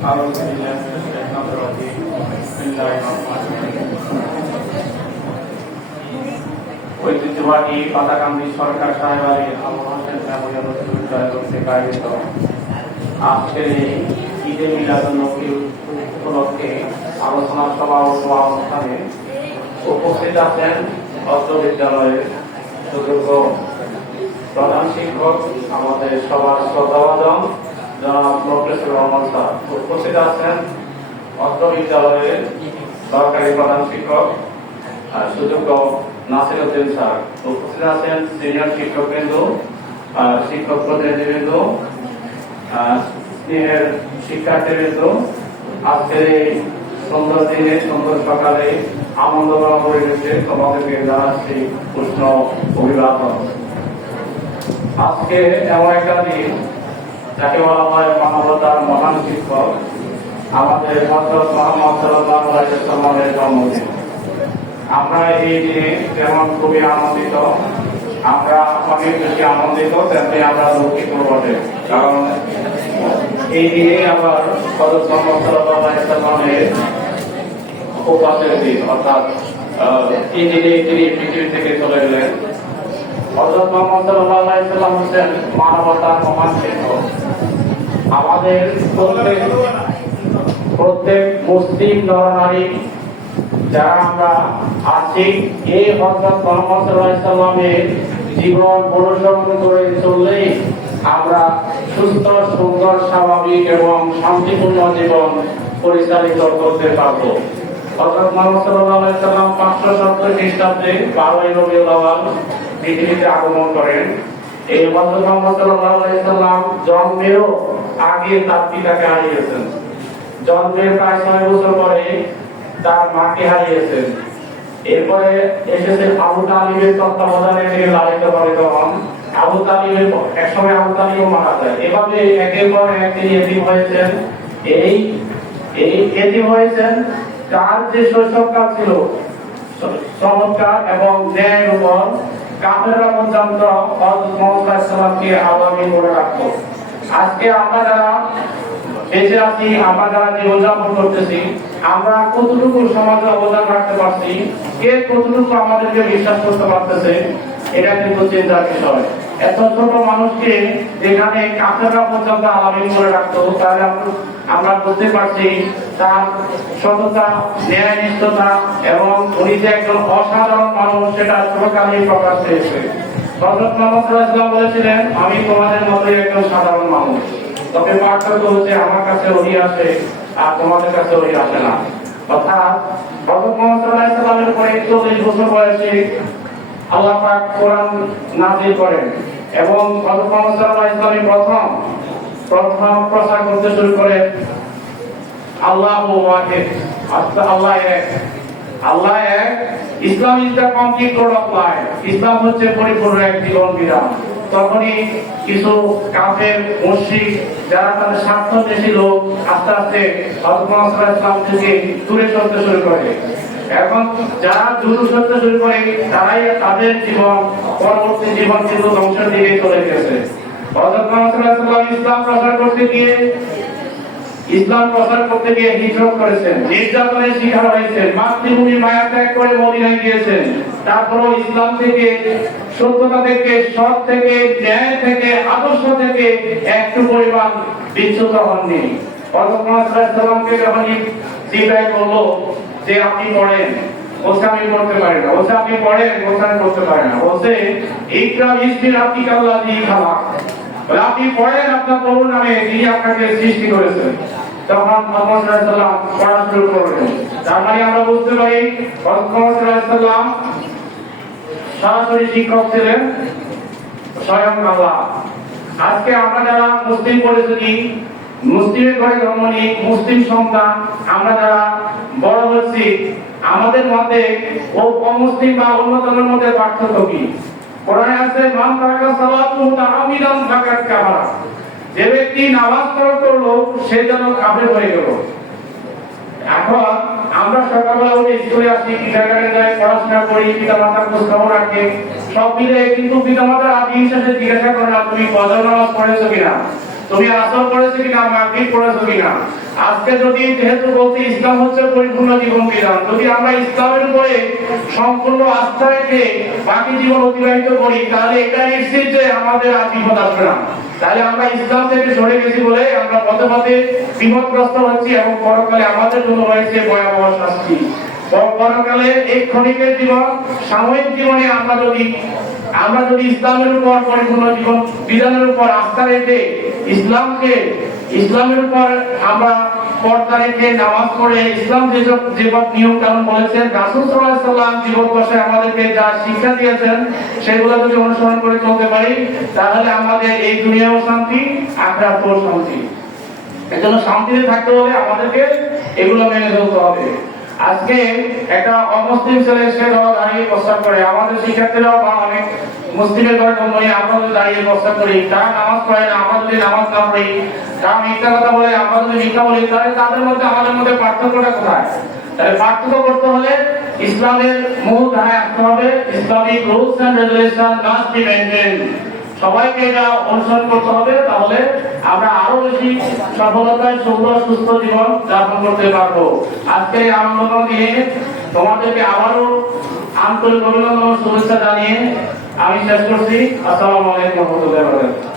أعوذ بالله من الشيطان الرجيم بسم الله الرحمن الرحيم ঐতিহ্যবাহী পাতাকান্দি সরকার সাহেবারি আবু হোসেন মেমোরিয়াল বিশ্ববিদ্যালয় কর্তৃক আয়োজিত আজকের এই ঈদে মিলাদুল নবী উপলক্ষে আলোচনা সভা ও সভা অনুষ্ঠানে উপস্থিত আছেন অত্র বিদ্যালয়ের সুযোগ্য প্রধান শিক্ষক আমাদের সবার শ্রদ্ধাভাজন জনাব প্রফেসর রহমান স্যার উপস্থিত আছেন অত্র বিদ্যালয়ের সরকারি প্রধান শিক্ষক সুযোগ্য নাসির উদ্দিন স্যার। উপস্থিত আছেন সিনিয়র শিক্ষকবৃন্দ শিক্ষক প্রতিনিধিবৃন্দ স্নেহের শিক্ষার্থীবৃন্দ। আজকের এই সুন্দর দিনে, সুন্দর সকালে আনন্দময় পরিবেশে তোমাদেরকে জানাচ্ছি উষ্ণ অভিবাদন। আজকে এমন একটা দিন যাকে বলা হয় মানবতার মহান শিক্ষক, আমাদের হজরত মোহাম্মদ আলাইহি জন্মদিন। আমরা এই দিনে যেমন খুবই আনন্দিত, আমরা অনেক বেশি আনন্দিত, তেমনি আমরা দুঃখিত বটে কারণ। এই দিনে আবার হজরত মোহাম্মদ আলাইহি উপাসের দিন, অর্থাৎ এই দিনে তিনি পৃথিবী থেকে চলে গেলেন জীবন অনুসরণ করে চললেই আমরা সুস্থ, সুন্দর, স্বাভাবিক এবং শান্তিপূর্ণ জীবন পরিচালিত করতে পারব। হযরত মুহাম্মদ সাল্লাম 570 খ্রিস্টাব্দে 12 রবিউল আউয়াল পৃথিবীতে আগমন করেন। এই হযরত মুহাম্মদ সাল্লাম জন্মেরও আগে তার পিতাকে হারিয়েছেন। জন্মের প্রায় ছয় বছর পরে তার মাকে হারিয়েছেন। এরপরে এসেছে আবু তালিবের তত্ত্বাবধানে তিনি লালিত পালিত হন। আবু তালিবের একসময় আবু তালিবও মারা যায়। এভাবে একের পর এক তিনি এতিম হয়েছেন। এই এই এটি হয়েছেন তার যে শৈশবকাল ছিল চমৎকার এবং ন্যায়ের উপর কাফেররা পর্যন্ত হযরত মুহাম্মদ সাল্লাল্লাহু আলাইহি রাখতো আজকে আমরা যারা বেঁচে আছি আমরা যারা জীবনযাপন করতেছি, আমরা কতটুকু সমাজে অবদান রাখতে পারছি, কে কতটুকু আমাদেরকে বিশ্বাস করতে পারতেছে, এটা কিন্তু চিন্তার বিষয়। এত ছোট মানুষকে যেখানে কাফেররা পর্যন্ত আলামিন করে রাখতো তাহলে আমরা- আমরা বুঝতে পারছি তার সততা, ন্যায় নিষ্ঠতা এবং উনি যে একজন অসাধারণ মানুষ, সেটা ছোটকালেই প্রকাশ পেয়েছে। হযরত মুহাম্মদ বলেছিলেন, আমি তোমাদের মতোই একজন সাধারণ মানুষ। তবে পার্থক্য হচ্ছে আমার কাছে ওহি আসে আর তোমাদের কাছে ওহি আসে না। অর্থাৎ হযরত মুহাম্মদ পরে 40 বছর বয়সে আল্লাহ পাক কোরআন নাযিল করেন এবং হযরত মুহাম্মদ আলাইহি প্রথম প্রথম প্রচার করতে শুরু করেন আল্লাহ আল্লাহ এক। আল্লাহ এক, ইসলাম ইসলাম হচ্ছে পরিপূর্ণ এক জীবন বিধান তখনই কিছু কাফের, মুশরিক, যারা তাদের স্বার্থ বেশি লোক, আস্তে আস্তে ওয়াসাল্লাম থেকে দূরে সরতে শুরু করে। এখন যারা দূরে সরতে শুরু করে, তারাই তাদের জীবন, পরবর্তী জীবন কিন্তু ধ্বংসের দিকে চলে গেছে। ইসলাম করতে গিয়ে, ইসলাম করতে গিয়ে হিজরত করেছেন নির্যাতনের শিকার হয়েছেন মাতৃভূমি মায়া ত্যাগ করে গিয়েছেন। তারপরও ইসলাম থেকে, সত্যতা থেকে, সৎ থেকে, ন্যায় থেকে, আদর্শ থেকে একটু পরিমাণ বিচ্যুত হননি। যখন বলল যে আপনি পড়েন, বলছে, আমি পড়তে পারি না। বলছে, আপনি পড়েন, বলছে, আমি পড়তে পারি না। রাব্বিকাল্লাযী খালাক। বলে আপনি পড়েন আপনার প্রভুর নামে, যিনি আপনাকে সৃষ্টি করেছেন। তখন মোহাম্মদ সাল্লাম পড়া শুরু করলেন। তার মানে আমরা বুঝতে পারি, মোহাম্মদ সাল্লাম সরাসরি শিক্ষক ছিলেন, স্বয়ং আল্লাহ। আজকে আমরা যারা মুসলিম পরিস্থিতি মুসলিমের ঘরে জন্ম নিই মুসলিম সন্তান, আমরা যারা বড় হচ্ছি, আমাদের মধ্যে ও অমুসলিম বা অন্যতমের মধ্যে পার্থক্য কি? আছে, মান তারাকা সালাতু তাআমিদান ফাকাত কাফারা। যে ব্যক্তি নামাজ তরক করল সে যেন কাফের হয়ে গেল। এখন আমরা সকালবেলা উঠে স্কুলে আসি কিন্ডারগার্ডে যাই পড়াশোনা করি পিতা মাতার খোঁজ খবর রাখে। সব মিলে কিন্তু পিতা মাতার আদি শেষে জিজ্ঞাসা করে না তুমি কজন নামাজ পড়েছো কিনা? তুমি আসর করেছ কিনা মাগরিব পড়েছো কিনা? আজকে যদি যেহেতু বলছি, ইসলাম হচ্ছে পরিপূর্ণ জীবন বিধান, যদি আমরা ইসলামের উপরে সম্পূর্ণ আস্থা রেখে বাকি জীবন অতিবাহিত করি, তাহলে এটা নিশ্চিত যে আমাদের আর বিপদ আসবে না। তাহলে আমরা ইসলাম থেকে সরে গেছি বলে আমরা পথে পথে বিপদগ্রস্ত হচ্ছি এবং পরকালে আমাদের জন্য রয়েছে ভয়াবহ শাস্তি। আমাদেরকে যা শিক্ষা দিয়েছেন, সেগুলো যদি অনুসরণ করে চলতে পারি, তাহলে আমাদের এই দুনিয়াও শান্তি আখরাতেও শান্তি। এজন্য শান্তিতে থাকতে হলে আমাদেরকে এগুলো মেনে চলতে হবে। আজকে একটা অমুসলিম ছেলে সে ধরো দাঁড়িয়ে প্রস্তাব করে, আমাদের শিক্ষার্থীরাও বা অনেক মুসলিমের ঘরে জন্ম নিয়ে আমরা যদি দাঁড়িয়ে প্রস্তাব করি তারা নামাজ পড়ে না, আমরা যদি নামাজ না পড়ি তারা মিথ্যা কথা বলে, আমরা যদি মিথ্যা বলি, তাহলে তাদের মধ্যে, আমাদের মধ্যে পার্থক্যটা কোথায়? তাহলে পার্থক্য করতে হলে ইসলামের মূল ধারায় আসতে হবে, Islamic rules and regulation must be maintain সবাইকে এটা অনুসরণ করতে হবে, তাহলে আমরা আরও বেশি সফলতায় সুন্দর সুস্থ জীবন যাপন করতে পারব। আজকে এই আনন্দ নিয়ে তোমাদেরকে আবারও আন্তরিক অভিনন্দন শুভেচ্ছা জানিয়ে আমি শেষ করছি। আসসালামু আলাইকুম রহমতুল্লাহ